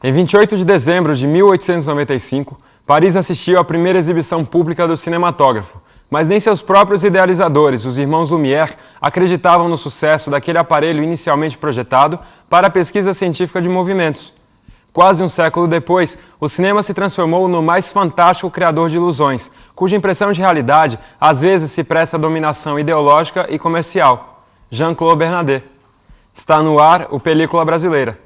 Em 28 de dezembro de 1895, Paris assistiu à primeira exibição pública do cinematógrafo, mas nem seus próprios idealizadores, os irmãos Lumière, acreditavam no sucesso daquele aparelho inicialmente projetado para a pesquisa científica de movimentos. Quase um século depois, o cinema se transformou no mais fantástico criador de ilusões, cuja impressão de realidade às vezes se presta à dominação ideológica e comercial. Jean-Claude Bernardet. Está no ar o Película Brasileira.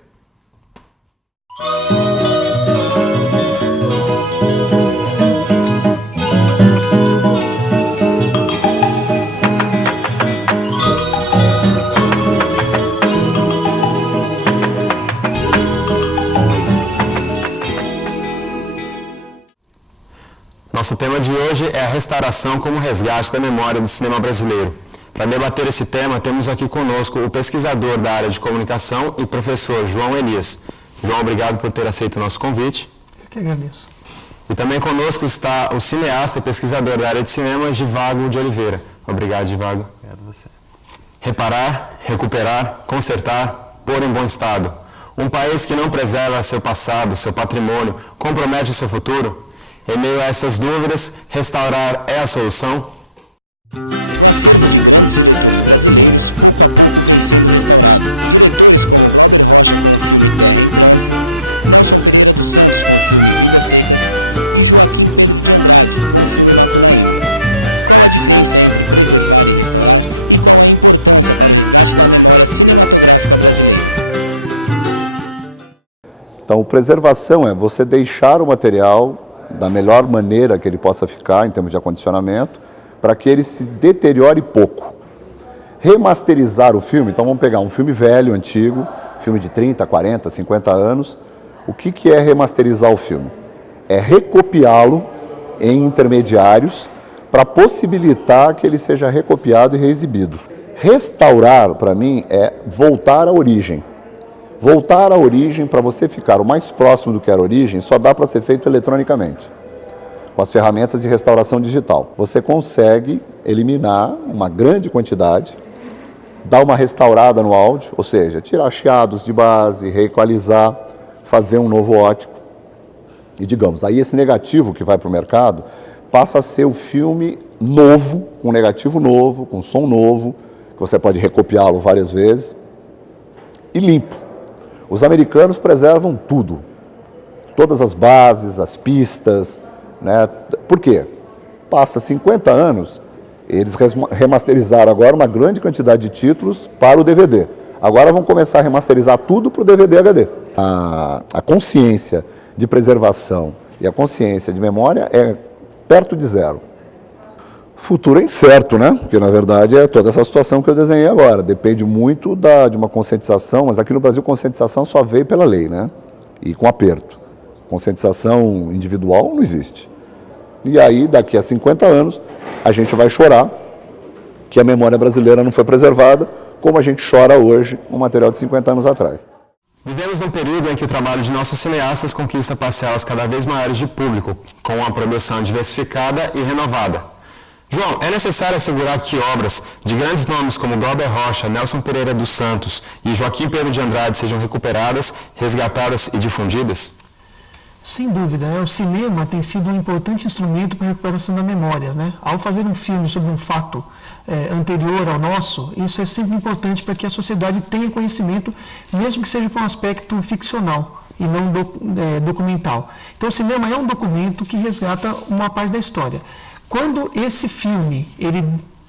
Nosso tema de hoje é a restauração como resgate da memória do cinema brasileiro. Para debater esse tema, temos aqui conosco o pesquisador da área de comunicação e professor João Elias. João, obrigado por ter aceito o nosso convite. Eu que agradeço. E também conosco está o cineasta e pesquisador da área de cinema, Givago de Oliveira. Obrigado, Givago. Obrigado a você. Reparar, recuperar, consertar, pôr em bom estado. Um país que não preserva seu passado, seu patrimônio, compromete o seu futuro? Em meio a essas dúvidas, restaurar é a solução? O acervo de grandes diretores brasileiros pouco a pouco vem sendo restaurado. Diretores como Glauber Rocha com o filme Terra em Transe, Nelson Pereira dos Santos com o filme Vidas Secas e Joaquim Pedro de Andrade com o filme Macunaíma. Qual a diferença entre preservar e restaurar? E qual a importância para o resgate da memória cinematográfica brasileira? Então, preservação é você deixar o material da melhor maneira que ele possa ficar em termos de acondicionamento, para que ele se deteriore pouco. Remasterizar o filme, então vamos pegar um filme velho, antigo, filme de 30, 40, 50 anos. O que é remasterizar o filme? É recopiá-lo em intermediários para possibilitar que ele seja recopiado e reexibido. Restaurar, para mim, é voltar à origem. Voltar à origem, para você ficar o mais próximo do que era a origem, só dá para ser feito eletronicamente, com as ferramentas de restauração digital. Você consegue eliminar uma grande quantidade, dar uma restaurada no áudio, ou seja, tirar chiados de base, reequalizar, fazer um novo ótico. E digamos, aí esse negativo que vai para o mercado passa a ser o filme novo, com negativo novo, com som novo, que você pode recopiá-lo várias vezes, e limpo. Os americanos preservam tudo, todas as bases, as pistas, né? Por quê? Passa 50 anos, eles remasterizaram agora uma grande quantidade de títulos para o DVD. Agora vão começar a remasterizar tudo para o DVD HD. A consciência de preservação e a consciência de memória é perto de zero. Futuro é incerto, né? Porque, na verdade, é toda essa situação que eu desenhei agora. Depende muito de uma conscientização, mas aqui no Brasil conscientização só veio pela lei, né? E com aperto. Conscientização individual não existe. E aí, daqui a 50 anos, a gente vai chorar que a memória brasileira não foi preservada, como a gente chora hoje um material de 50 anos atrás. Vivemos num período em que o trabalho de nossos cineastas conquista parcelas cada vez maiores de público, com uma produção diversificada e renovada. João, é necessário assegurar que obras de grandes nomes como Glauber Rocha, Nelson Pereira dos Santos e Joaquim Pedro de Andrade sejam recuperadas, resgatadas e difundidas? Sem dúvida, o cinema tem sido um importante instrumento para a recuperação da memória, né? Ao fazer um filme sobre um fato anterior ao nosso, isso é sempre importante para que a sociedade tenha conhecimento, mesmo que seja por um aspecto ficcional e não documental. Então o cinema é um documento que resgata uma parte da história. Quando esse filme ele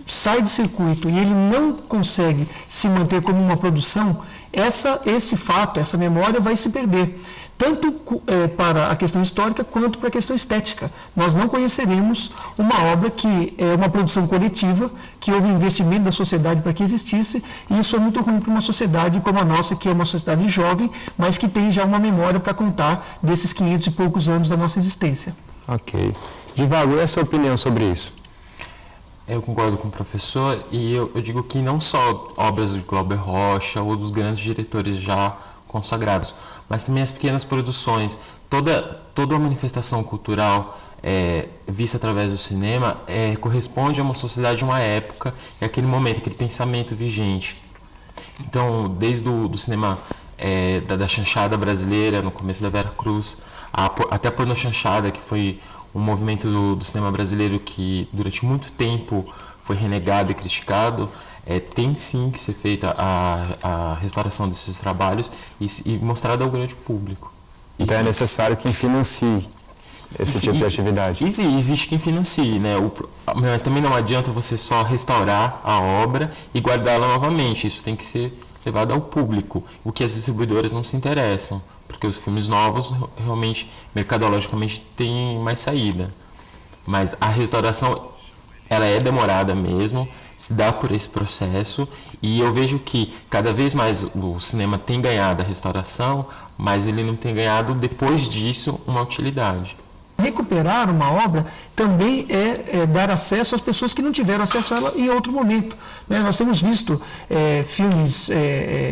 sai de circuito e ele não consegue se manter como uma produção, esse fato, essa memória vai se perder, tanto para a questão histórica quanto para a questão estética. Nós não conheceremos uma obra que é uma produção coletiva, que houve investimento da sociedade para que existisse, e isso é muito ruim para uma sociedade como a nossa, que é uma sociedade jovem, mas que tem já uma memória para contar desses 500 e poucos anos da nossa existência. Ok. Givago, e a sua opinião sobre isso? Eu concordo com o professor e eu digo que não só obras de Glauber Rocha ou dos grandes diretores já consagrados, mas também as pequenas produções, toda a manifestação cultural vista através do cinema corresponde a uma sociedade, uma época e aquele momento, aquele pensamento vigente. Então, desde do cinema da chanchada brasileira no começo da Vera Cruz, até a pornochanchada, que foi um movimento do cinema brasileiro que durante muito tempo foi renegado e criticado. Tem sim que ser feita a restauração desses trabalhos e mostrada ao grande público. Então é necessário quem financie esse tipo de atividade. Existe quem financie, né? Mas também não adianta você só restaurar a obra e guardá-la novamente. Isso tem que ser levado ao público, o que as distribuidoras não se interessam, porque os filmes novos realmente, mercadologicamente, têm mais saída. Mas a restauração, ela é demorada mesmo, se dá por esse processo, e eu vejo que cada vez mais o cinema tem ganhado a restauração, mas ele não tem ganhado, depois disso, uma utilidade. Recuperar uma obra também é dar acesso às pessoas que não tiveram acesso a ela em outro momento, né? Nós temos visto filmes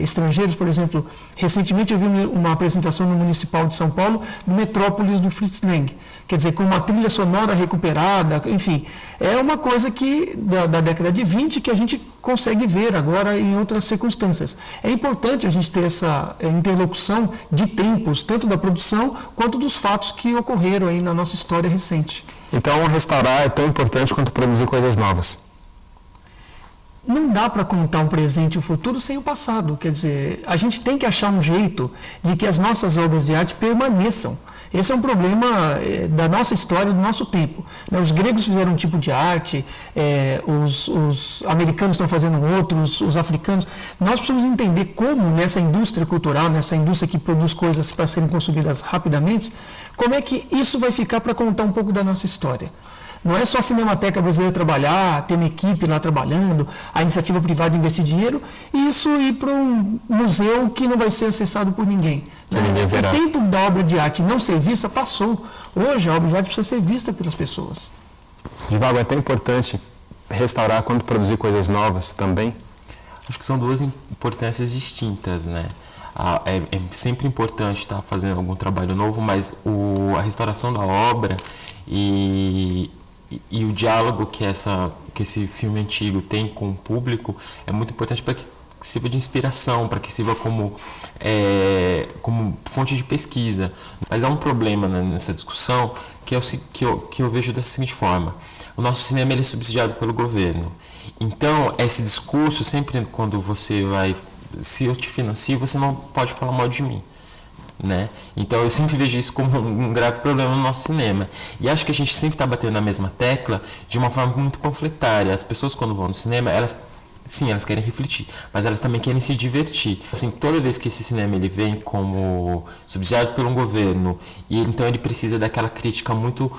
estrangeiros, por exemplo, recentemente eu vi uma apresentação no Municipal de São Paulo, do Metrópolis, do Fritz Lang, quer dizer, com uma trilha sonora recuperada, enfim, é uma coisa que da década de 20 que a gente consegue ver agora em outras circunstâncias. É importante a gente ter essa interlocução de tempos, tanto da produção quanto dos fatos que ocorreram aí na nossa história recente. Então restaurar é tão importante quanto produzir coisas novas. Não dá para contar um presente e o futuro sem o passado. Quer dizer, a gente tem que achar um jeito de que as nossas obras de arte permaneçam. Esse é um problema da nossa história, do nosso tempo. Os gregos fizeram um tipo de arte, os americanos estão fazendo outros, os africanos. Nós precisamos entender como nessa indústria cultural, nessa indústria que produz coisas para serem consumidas rapidamente, como é que isso vai ficar para contar um pouco da nossa história. Não é só a Cinemateca Brasileira trabalhar, ter uma equipe lá trabalhando, a iniciativa privada investir dinheiro, e isso ir para um museu que não vai ser acessado por ninguém. O tempo da obra de arte não ser vista passou. Hoje a obra de arte precisa ser vista pelas pessoas. Divago, é tão importante restaurar quanto produzir coisas novas também? Acho que são duas importâncias distintas, né? É sempre importante estar fazendo algum trabalho novo, mas a restauração da obra e o diálogo que esse filme antigo tem com o público é muito importante para que sirva de inspiração, para que sirva como fonte de pesquisa. Mas há um problema, né, nessa discussão que eu vejo da seguinte forma: o nosso cinema ele é subsidiado pelo governo. Então, esse discurso, sempre quando você vai, se eu te financio, você não pode falar mal de mim. Né? Então eu sempre vejo isso como um grave problema no nosso cinema. E acho que a gente sempre está batendo na mesma tecla de uma forma muito panfletária. As pessoas quando vão no cinema, elas querem refletir, mas elas também querem se divertir. Assim, toda vez que esse cinema ele vem como subsidiado por um governo, e então ele precisa daquela crítica muito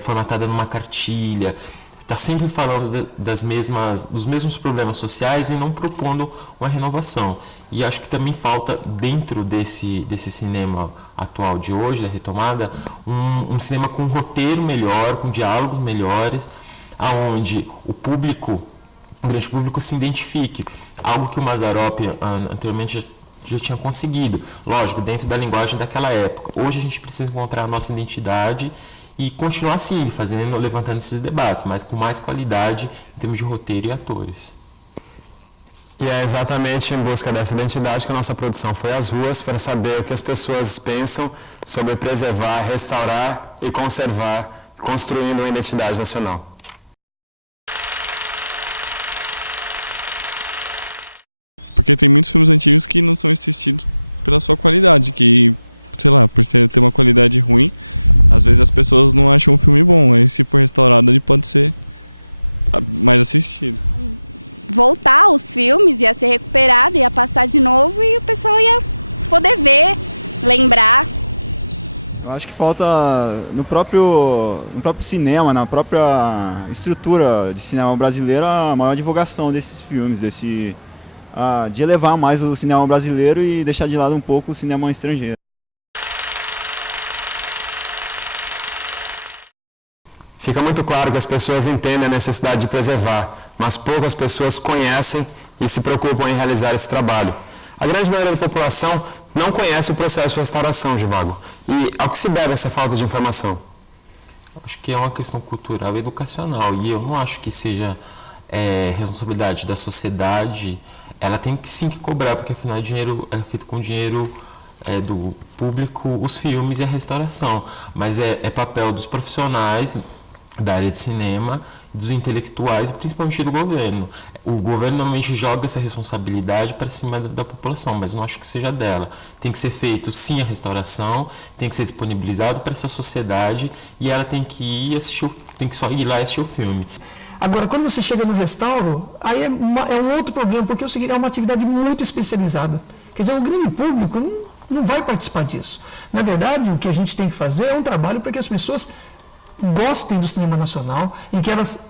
formatada numa cartilha, está sempre falando dos mesmos problemas sociais e não propondo uma renovação. E acho que também falta, dentro desse cinema atual de hoje, da retomada, um cinema com um roteiro melhor, com diálogos melhores, aonde o grande público se identifique. Algo que o Mazzaropi anteriormente já tinha conseguido. Lógico, dentro da linguagem daquela época. Hoje a gente precisa encontrar a nossa identidade e continuar assim, levantando esses debates, mas com mais qualidade em termos de roteiro e atores. E é exatamente em busca dessa identidade que a nossa produção foi às ruas para saber o que as pessoas pensam sobre preservar, restaurar e conservar, construindo uma identidade nacional. Porque tem muitos filmes antigos que não são assistidos pela sua qualidade, que, sei lá, por ter uma qualidade ruim, às vezes as pessoas não acham um filme bom, aí se for restaurado ele pode ser mais assistido. Voltar os filmes, ia ser recuperado, ia passar de novo e o pessoal ia poder ver, lembrar. Eu acho que falta no próprio cinema, na própria estrutura de cinema brasileiro, a maior divulgação desses filmes, de elevar mais o cinema brasileiro e deixar de lado um pouco o cinema estrangeiro. Fica muito claro que as pessoas entendem a necessidade de preservar, mas poucas pessoas conhecem e se preocupam em realizar esse trabalho. A grande maioria da população não conhece o processo de restauração, Divago. E ao que se deve essa falta de informação? Acho que é uma questão cultural e educacional, e eu não acho que seja responsabilidade da sociedade ela tem que sim que cobrar, porque afinal é feito com dinheiro do público, os filmes e a restauração. Mas é papel dos profissionais da área de cinema, dos intelectuais e principalmente do governo. O governo normalmente joga essa responsabilidade para cima da população, mas não acho que seja dela. Tem que ser feito sim a restauração, tem que ser disponibilizado para essa sociedade e ela tem que só ir lá e assistir o filme. Agora, quando você chega no restauro, aí é um outro problema, porque é o seguinte, é uma atividade muito especializada. Quer dizer, o grande público não vai participar disso. Na verdade, o que a gente tem que fazer é um trabalho para que as pessoas gostem do cinema nacional e que elas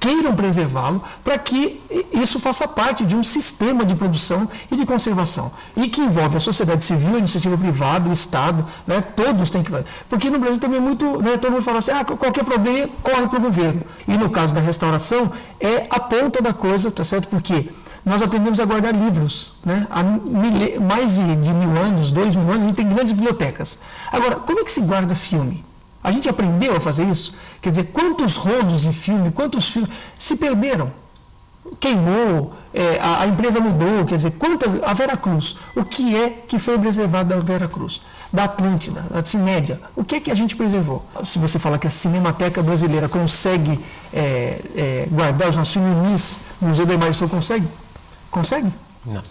queiram preservá-lo, para que isso faça parte de um sistema de produção e de conservação, e que envolve a sociedade civil, a iniciativa privada, o Estado, né, todos têm que fazer. Porque no Brasil também todo mundo fala assim, qualquer problema corre para o governo. E no caso da restauração, é a ponta da coisa, tá certo? Porque nós aprendemos a guardar livros, né? Há mais de 1000 anos, 2000 anos, a gente tem grandes bibliotecas. Agora, como é que se guarda filme? A gente aprendeu a fazer isso? Quer dizer, quantos rolos de filme, quantos filmes se perderam? Queimou, a empresa mudou, quer dizer, a Vera Cruz, o que é que foi preservado da Vera Cruz? Da Atlântida, da Cinédia, o que é que a gente preservou? Se você fala que a Cinemateca Brasileira consegue guardar os nossos filmes, o Museu da Imagem consegue? Consegue? Não.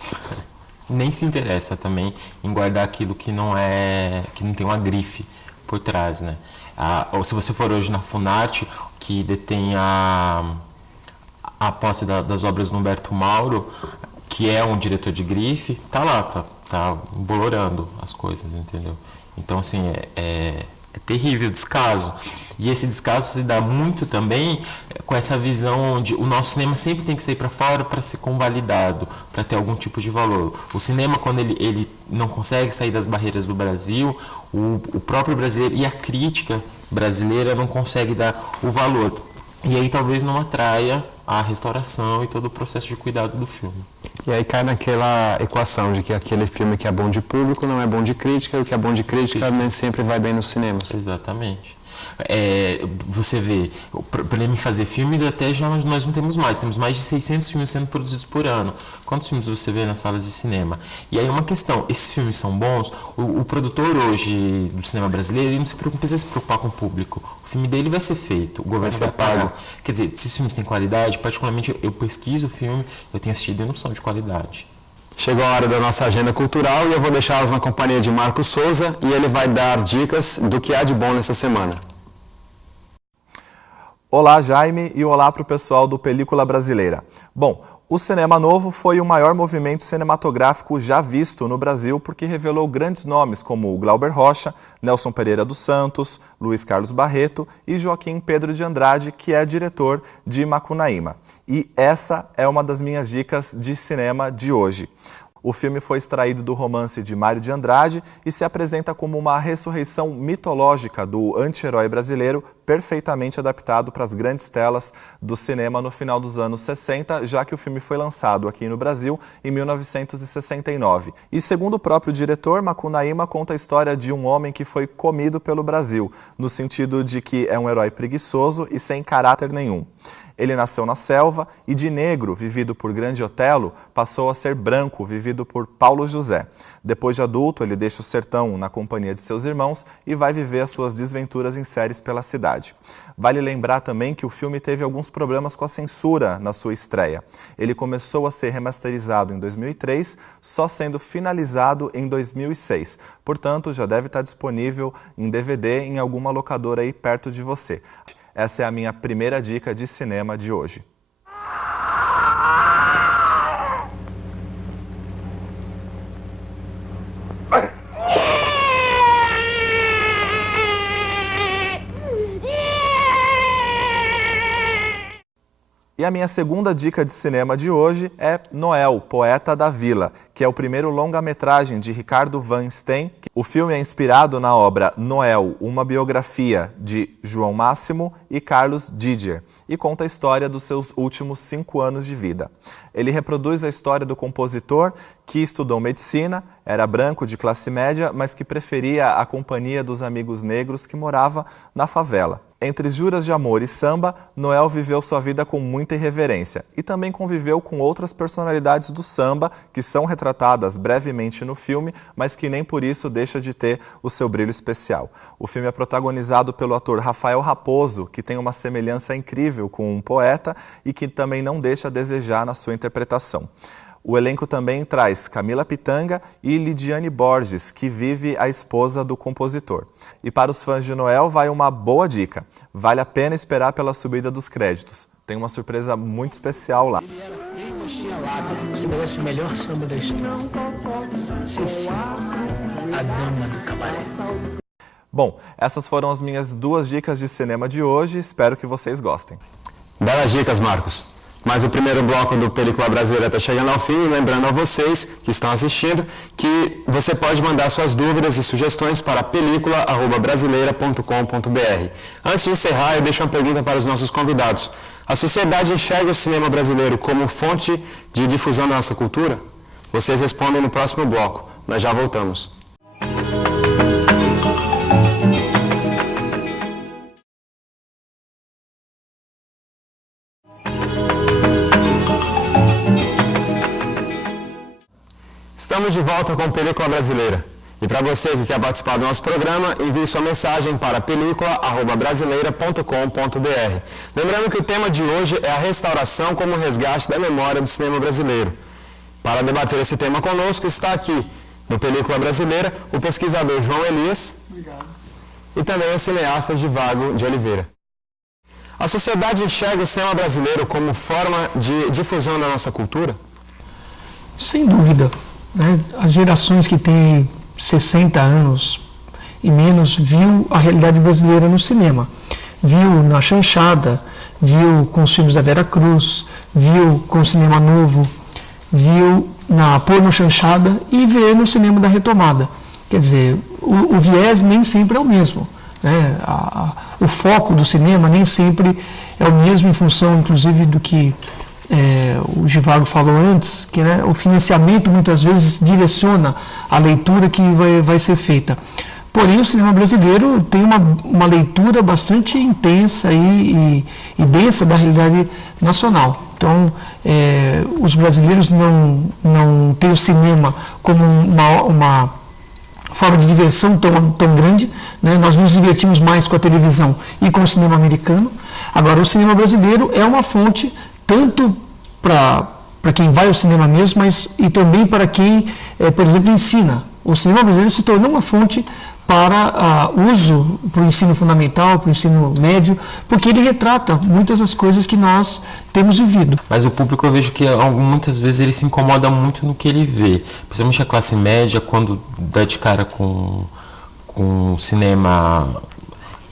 Nem se interessa também em guardar aquilo que não tem uma grife por trás, né? Ou se você for hoje na Funarte, que detém a posse das obras do Humberto Mauro, que é um diretor de grife, tá lá, tá bolorando as coisas, entendeu? Então, assim, é terrível o descaso. E esse descaso se dá muito também com essa visão onde o nosso cinema sempre tem que sair para fora para ser convalidado, para ter algum tipo de valor. O cinema, quando ele não consegue sair das barreiras do Brasil, o próprio brasileiro e a crítica brasileira não consegue dar o valor. E aí talvez não atraia a restauração e todo o processo de cuidado do filme. E aí cai naquela equação de que aquele filme que é bom de público não é bom de crítica, e o que é bom de crítica nem sempre vai bem nos cinemas. Exatamente. Você vê, para ele fazer filmes até já nós não temos mais de 600 filmes sendo produzidos por ano. Quantos filmes você vê nas salas de cinema? E aí uma questão, esses filmes são bons, o produtor hoje do cinema brasileiro, ele não precisa se preocupar com o público, o filme dele vai ser feito, o governo vai pagar. Quer dizer, se esses filmes têm qualidade, particularmente eu pesquiso o filme, eu tenho assistido e não são de qualidade. Chegou a hora da nossa agenda cultural e eu vou deixá-los na companhia de Marcos Souza e ele vai dar dicas do que há de bom nessa semana. Olá, Jaime, e olá para o pessoal do Película Brasileira. Bom, o Cinema Novo foi o maior movimento cinematográfico já visto no Brasil porque revelou grandes nomes como Glauber Rocha, Nelson Pereira dos Santos, Luiz Carlos Barreto e Joaquim Pedro de Andrade, que é diretor de Macunaíma. E essa é uma das minhas dicas de cinema de hoje. O filme foi extraído do romance de Mário de Andrade e se apresenta como uma ressurreição mitológica do anti-herói brasileiro, perfeitamente adaptado para as grandes telas do cinema no final dos anos 60, já que o filme foi lançado aqui no Brasil em 1969. E segundo o próprio diretor, Macunaíma conta a história de um homem que foi comido pelo Brasil, no sentido de que é um herói preguiçoso e sem caráter nenhum. Ele nasceu na selva e de negro, vivido por Grande Otelo, passou a ser branco, vivido por Paulo José. Depois de adulto, ele deixa o sertão na companhia de seus irmãos e vai viver as suas desventuras em séries pela cidade. Vale lembrar também que o filme teve alguns problemas com a censura na sua estreia. Ele começou a ser remasterizado em 2003, só sendo finalizado em 2006. Portanto, já deve estar disponível em DVD em alguma locadora aí perto de você. Essa é a minha primeira dica de cinema de hoje. E a minha segunda dica de cinema de hoje é Noel, Poeta da Vila, que é o primeiro longa-metragem de Ricardo Van Steen. O filme é inspirado na obra Noel, uma biografia de João Máximo e Carlos Didier, e conta a história dos seus últimos 5 anos de vida. Ele reproduz a história do compositor, que estudou medicina, era branco de classe média, mas que preferia a companhia dos amigos negros que morava na favela. Entre juras de amor e samba, Noel viveu sua vida com muita irreverência e também conviveu com outras personalidades do samba que são retratadas brevemente no filme, mas que nem por isso deixa de ter o seu brilho especial. O filme é protagonizado pelo ator Rafael Raposo, que tem uma semelhança incrível com um poeta e que também não deixa a desejar na sua interpretação. O elenco também traz Camila Pitanga e Lidiane Borges, que vive a esposa do compositor. E para os fãs de Noel vai uma boa dica. Vale a pena esperar pela subida dos créditos. Tem uma surpresa muito especial lá. Ele era feio, mas tinha lábio. Você merece o melhor samba da história. Ceci, a dama do cabaré. Bom, essas foram as minhas 2 dicas de cinema de hoje. Espero que vocês gostem. Belas dicas, Marcos. Mas o primeiro bloco do Película Brasileira está chegando ao fim, e lembrando a vocês que estão assistindo que você pode mandar suas dúvidas e sugestões para pelicula@brasileira.com.br. Antes de encerrar, eu deixo uma pergunta para os nossos convidados. A sociedade enxerga o cinema brasileiro como fonte de difusão da nossa cultura? Vocês respondem no próximo bloco. Nós já voltamos. Estamos de volta com Película Brasileira. E para você que quer participar do nosso programa, envie sua mensagem para pelicula@brasileira.com.br. Lembrando que o tema de hoje é a restauração como resgate da memória do cinema brasileiro. Para debater esse tema conosco, está aqui, no Película Brasileira, o pesquisador João Elias. Obrigado. E também o cineasta Divago de Oliveira. A sociedade enxerga o cinema brasileiro como forma de difusão da nossa cultura? Sem dúvida. As gerações que têm 60 anos e menos viu a realidade brasileira no cinema. Viu na chanchada, viu com os filmes da Vera Cruz, viu com o Cinema Novo, viu na porno chanchada e vê no cinema da retomada. Quer dizer, o viés nem sempre é o mesmo. O foco do cinema nem sempre é o mesmo em função, inclusive, do que o Divago falou antes, que o financiamento muitas vezes direciona a leitura que vai ser feita. Porém, o cinema brasileiro tem uma leitura bastante intensa e densa da realidade nacional. Então, os brasileiros não têm o cinema como uma forma de diversão tão grande, Nós nos divertimos mais com a televisão e com o cinema americano. Agora, o cinema brasileiro é uma fonte tanto para quem vai ao cinema mesmo, mas e também para quem, por exemplo, ensina. O cinema brasileiro se tornou uma fonte para uso para o ensino fundamental, para o ensino médio, porque ele retrata muitas das coisas que nós temos vivido. Mas o público, eu vejo que muitas vezes ele se incomoda muito no que ele vê, principalmente a classe média, quando dá de cara com cinema,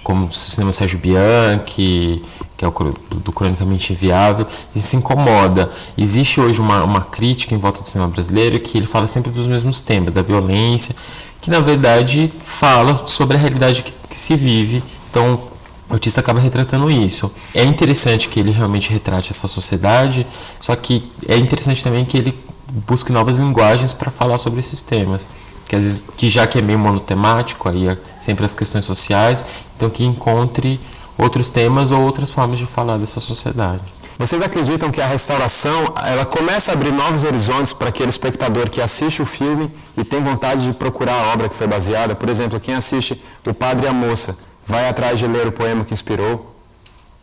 como o cinema Sérgio Bianchi, que é o do Cronicamente Inviável, e se incomoda. Existe hoje uma crítica em volta do cinema brasileiro que ele fala sempre dos mesmos temas, da violência, que na verdade fala sobre a realidade que se vive. Então o artista acaba retratando isso. É interessante que ele realmente retrate essa sociedade, só que é interessante também que ele busque novas linguagens para falar sobre esses temas. Que às vezes, já que é meio monotemático, aí é sempre as questões sociais, então que encontre outros temas ou outras formas de falar dessa sociedade. Vocês acreditam que a restauração ela começa a abrir novos horizontes para aquele espectador que assiste o filme e tem vontade de procurar a obra que foi baseada? Por exemplo, quem assiste O Padre e a Moça vai atrás de ler o poema que inspirou?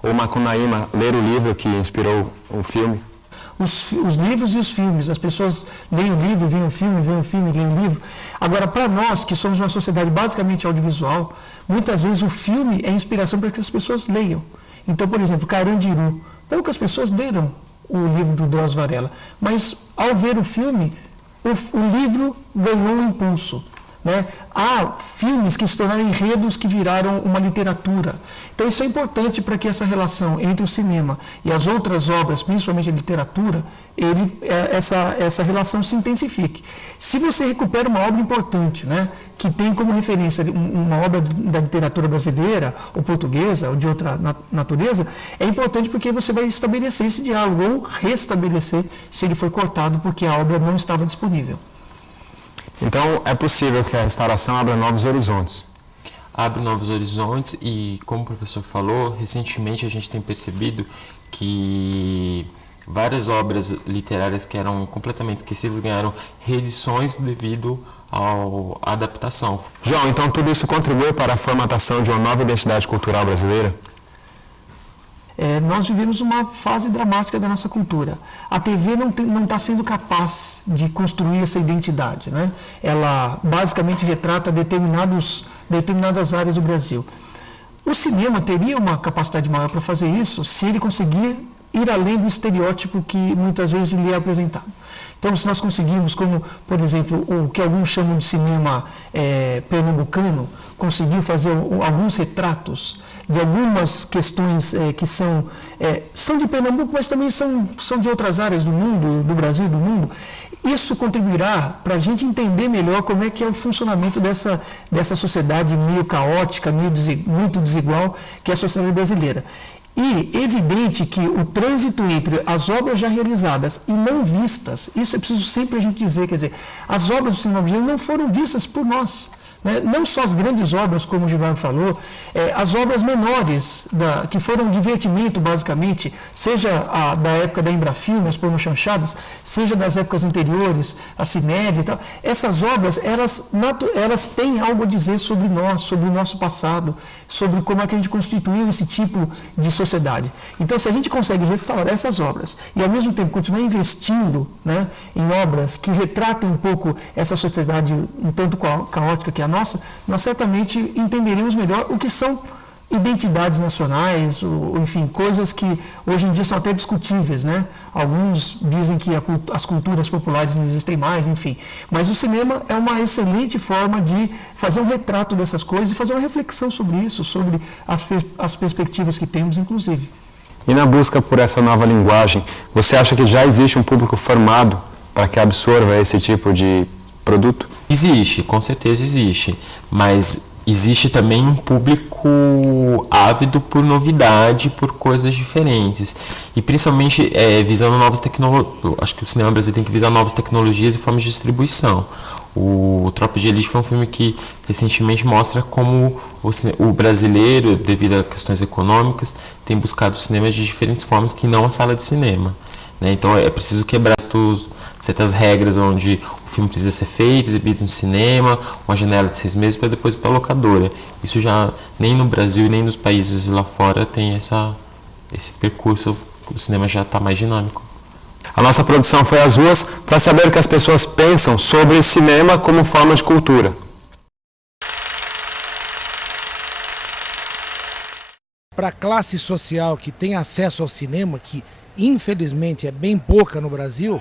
Ou Macunaíma ler o livro que inspirou o filme? Os livros e os filmes, as pessoas leem o livro, veem o filme, leem o livro. Agora, para nós, que somos uma sociedade basicamente audiovisual, muitas vezes o filme é inspiração para que as pessoas leiam. Então, por exemplo, Carandiru, poucas pessoas leram o livro do Drauzio Varela, mas ao ver o filme, o livro ganhou um impulso. né? Há filmes que se tornaram enredos que viraram uma literatura. Então isso é importante para que essa relação entre o cinema e as outras obras, principalmente a literatura, essa relação se intensifique. Se você recupera uma obra importante, né, que tem como referência uma obra da literatura brasileira, ou portuguesa, ou de outra natureza, é importante porque você vai estabelecer esse diálogo, ou restabelecer se ele foi cortado porque a obra não estava disponível. Então, é possível que a restauração abra novos horizontes. Abre novos horizontes e, como o professor falou, recentemente a gente tem percebido que várias obras literárias que eram completamente esquecidas ganharam reedições devido à adaptação. João, então tudo isso contribui para a formatação de uma nova identidade cultural brasileira? Nós vivemos uma fase dramática da nossa cultura. A TV não está sendo capaz de construir essa identidade, né? Ela basicamente retrata determinadas áreas do Brasil. O cinema teria uma capacidade maior para fazer isso se ele conseguir ir além do estereótipo que muitas vezes lhe é apresentado. Então, se nós conseguirmos, como, por exemplo, o que alguns chamam de cinema pernambucano, conseguiu fazer alguns retratos de algumas questões que são de Pernambuco, mas também são de outras áreas do mundo, do Brasil, do mundo, isso contribuirá para a gente entender melhor como é que é o funcionamento dessa sociedade meio caótica, muito desigual, que é a sociedade brasileira. E evidente que o trânsito entre as obras já realizadas e não vistas, isso é preciso sempre a gente dizer, quer dizer, as obras do cinema brasileiro não foram vistas por nós. Né? Não só as grandes obras, como o Givaldo falou, as obras menores, que foram divertimento, basicamente, seja da época da Embrafilme, as pornochanchadas, seja das épocas anteriores, a Cinédia e tal, essas obras, elas têm algo a dizer sobre nós, sobre o nosso passado, sobre como é que a gente constituiu esse tipo de sociedade. Então, se a gente consegue restaurar essas obras e, ao mesmo tempo, continuar investindo, né, em obras que retratem um pouco essa sociedade um tanto caótica que é a nossa, nós certamente entenderemos melhor o que são identidades nacionais, ou, enfim, coisas que hoje em dia são até discutíveis, né? Alguns dizem que as culturas populares não existem mais, enfim. Mas o cinema é uma excelente forma de fazer um retrato dessas coisas e fazer uma reflexão sobre isso, sobre as perspectivas que temos, inclusive. E na busca por essa nova linguagem, você acha que já existe um público formado para que absorva esse tipo de produto? Existe, com certeza existe, mas existe também um público ávido por novidade, por coisas diferentes, e principalmente visando novas tecnologias. Acho que o cinema brasileiro tem que visar novas tecnologias e formas de distribuição. O Tropa de Elite foi um filme que recentemente mostra como o brasileiro, devido a questões econômicas, tem buscado o cinema de diferentes formas que não a sala de cinema, né? Então é preciso quebrar certas regras onde o filme precisa ser feito, exibido no cinema, uma janela de 6 meses para depois ir para a locadora. Isso já nem no Brasil nem nos países lá fora tem esse percurso, o cinema já está mais dinâmico. A nossa produção foi às ruas para saber o que as pessoas pensam sobre cinema como forma de cultura. Para a classe social que tem acesso ao cinema, que infelizmente é bem pouca no Brasil,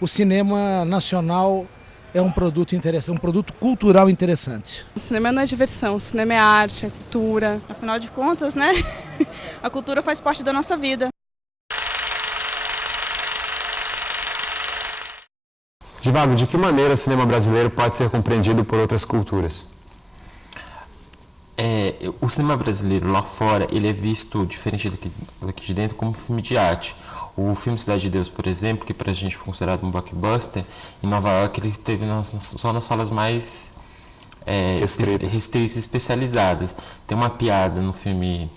o cinema nacional é um produto interessante, um produto cultural interessante. O cinema não é diversão, o cinema é arte, é cultura. Afinal de contas, né? A cultura faz parte da nossa vida. Givaldo, de que maneira o cinema brasileiro pode ser compreendido por outras culturas? O cinema brasileiro lá fora, ele é visto, diferente daqui de dentro, como filme de arte. O filme Cidade de Deus, por exemplo, que para a gente foi considerado um blockbuster, em Nova York ele teve só nas salas mais restritas e especializadas. Tem uma piada no filme,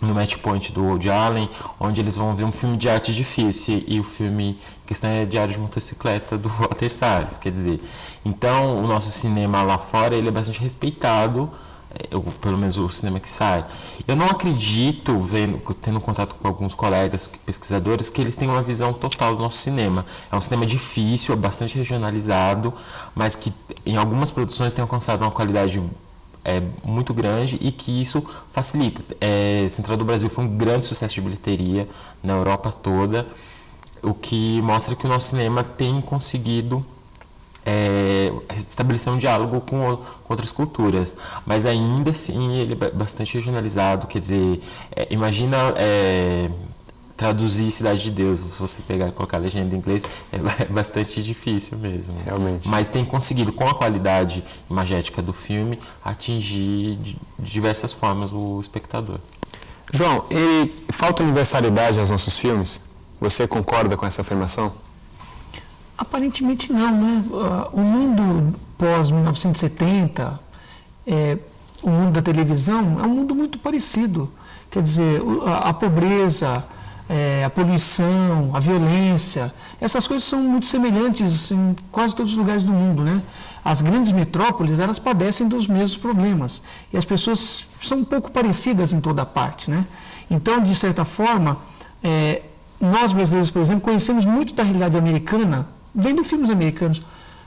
no Match Point do Woody Allen, onde eles vão ver um filme de arte difícil, e o filme em questão é Diário de Motocicleta do Walter Salles, quer dizer. Então, o nosso cinema lá fora, ele é bastante respeitado, pelo menos o cinema que sai. Eu não acredito, tendo contato com alguns colegas pesquisadores, que eles têm uma visão total do nosso cinema. É um cinema difícil, bastante regionalizado, mas que em algumas produções tem alcançado uma qualidade muito grande e que isso facilita. Central do Brasil foi um grande sucesso de bilheteria na Europa toda, o que mostra que o nosso cinema tem conseguido estabelecer um diálogo com outras culturas, mas ainda assim ele é bastante regionalizado, quer dizer, imagina traduzir Cidade de Deus, se você pegar e colocar a legenda em inglês, é bastante difícil mesmo. Realmente. Mas tem conseguido, com a qualidade imagética do filme, atingir de diversas formas o espectador. João, e falta universalidade aos nossos filmes? Você concorda com essa afirmação? Aparentemente não, né? O mundo pós-1970, o mundo da televisão, é um mundo muito parecido. Quer dizer, a pobreza, a poluição, a violência, essas coisas são muito semelhantes em quase todos os lugares do mundo, né? As grandes metrópoles, elas padecem dos mesmos problemas. E as pessoas são um pouco parecidas em toda parte, né? Então, de certa forma, nós brasileiros, por exemplo, conhecemos muito da realidade americana vendo filmes americanos.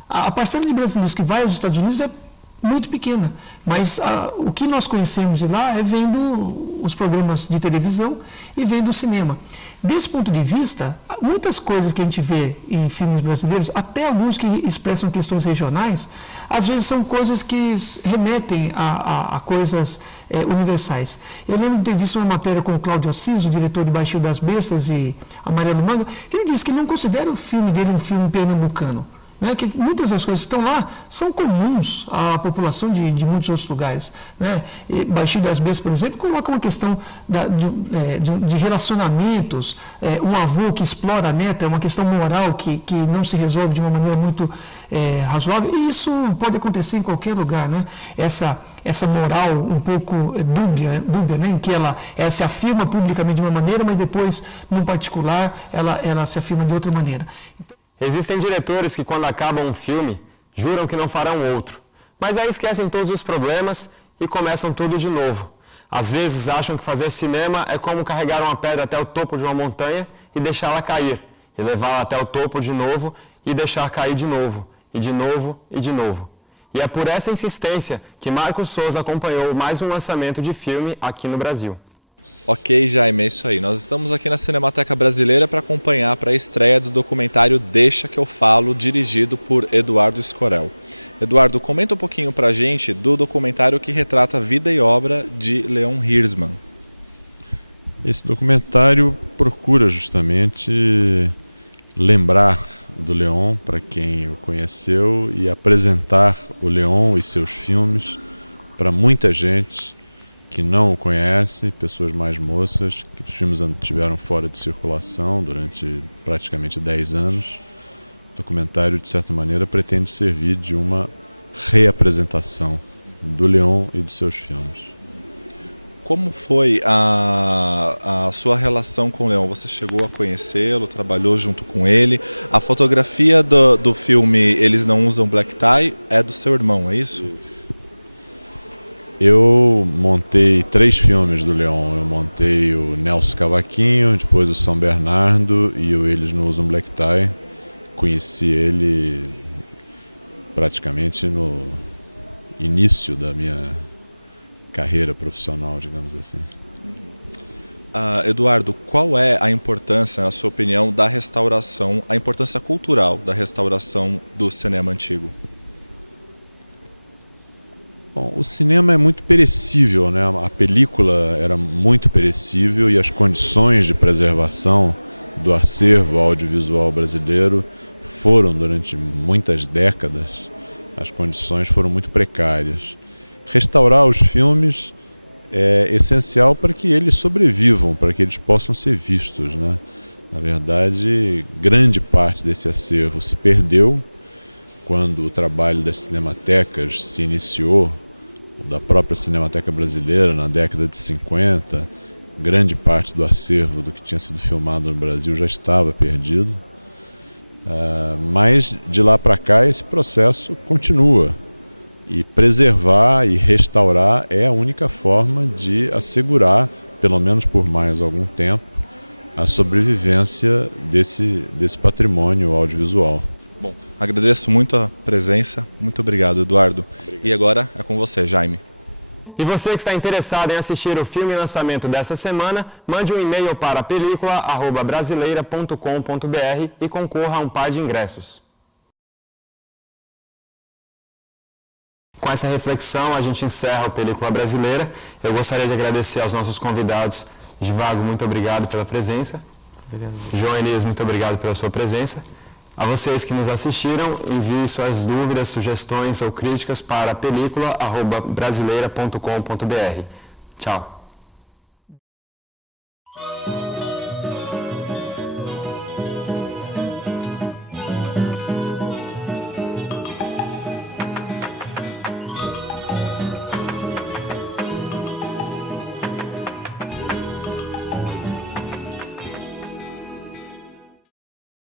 A parcela de brasileiros que vai aos Estados Unidos é muito pequena, mas o que nós conhecemos de lá é vendo os programas de televisão e vendo o cinema. Desse ponto de vista, muitas coisas que a gente vê em filmes brasileiros, até alguns que expressam questões regionais, às vezes são coisas que remetem a coisas universais. Eu lembro de ter visto uma matéria com o Cláudio Assis, o diretor de Baixio das Bestas e Amarelo Manga, que ele disse que não considera o filme dele um filme pernambucano. Né, que muitas das coisas que estão lá são comuns à população de muitos outros lugares. Né? Baixio das Bestas, por exemplo, coloca uma questão de relacionamentos, um avô que explora a neta, é uma questão moral que não se resolve de uma maneira muito razoável, e isso pode acontecer em qualquer lugar. Né? Essa moral um pouco dúbia, né? Em que ela se afirma publicamente de uma maneira, mas depois, no particular, ela se afirma de outra maneira. Existem diretores que, quando acabam um filme, juram que não farão outro, mas aí esquecem todos os problemas e começam tudo de novo. Às vezes acham que fazer cinema é como carregar uma pedra até o topo de uma montanha e deixá-la cair, e levá-la até o topo de novo e deixar cair de novo, e de novo, e de novo. E é por essa insistência que Marcos Souza acompanhou mais um lançamento de filme aqui no Brasil. Ok, Jaime, é isso aí. Nós estamos aqui na Cinemateca Brasileira para acompanhar para a estreia do documentário Deixa que eu falo, dirigido por Eduardo Escorel. Eduardo, comenta um pouquinho para a gente do documentário que retrata a vida e obra de Leon Hirschman. Esse documentário procura justamente lembrar do Leon para quem o conheceu e apresentar o Leon e seus filmes para muita gente que não o conhece, pessoas mais moças, que os filmes estiveram fora de circulação durante praticamente 10 anos. O documentário, de certa maneira, pretende servir de uma reapresentação do Leon e dos seus filmes. Como foi a sua relação com o Leon? Você chegou a conhecê-lo, trabalhou junto com ele. A fotografia do filme Eles Não Usam Black Tie é do seu irmão, é isso? Eu montei 3 filmes do Leon. Eu montei o Nelson Cavaquinho, depois o São Bernardo e o Eles Não Usam Black Tie. Conheci ele praticamente no início da minha carreira profissional, digamos assim. Eduardo, qual é a importância, na sua opinião, da restauração, a importância cultural da restauração do cinema antigo? Bom, o cinema é muito perecível, né? A película era muito perecível e as condições de preservação do acervo audiovisual brasileiro foram, durante muitas décadas, as condições foram muito precárias. Restaurar os filmes é essencial para que eles sobrevivam, para que eles possam ser vistos, né? Na verdade, grande parte desse acervo se perdeu quando o trabalho das cinematecas se iniciou, da própria Cinemateca Brasileira, na década de 50, grande parte do acervo do que tinha sido filmado no Brasil já estava perdido. Mas de lá para cá esse processo continua. E preservar e restaurar é a única forma de assegurar, pelo menos por mais algum tempo, a sobrevivência desse patrimônio audiovisual. Bom, agradeço muito a presença. Muito obrigado, Eduardo. E agora é com você, Jaime. E você que está interessado em assistir o filme lançamento dessa semana, mande um e-mail para película@brasileira.com.br e concorra a um par de ingressos. Com essa reflexão, a gente encerra o Película Brasileira. Eu gostaria de agradecer aos nossos convidados. Givago, muito obrigado pela presença. João Elias, muito obrigado pela sua presença. A vocês que nos assistiram, envie suas dúvidas, sugestões ou críticas para película@brasileira.com.br. Tchau.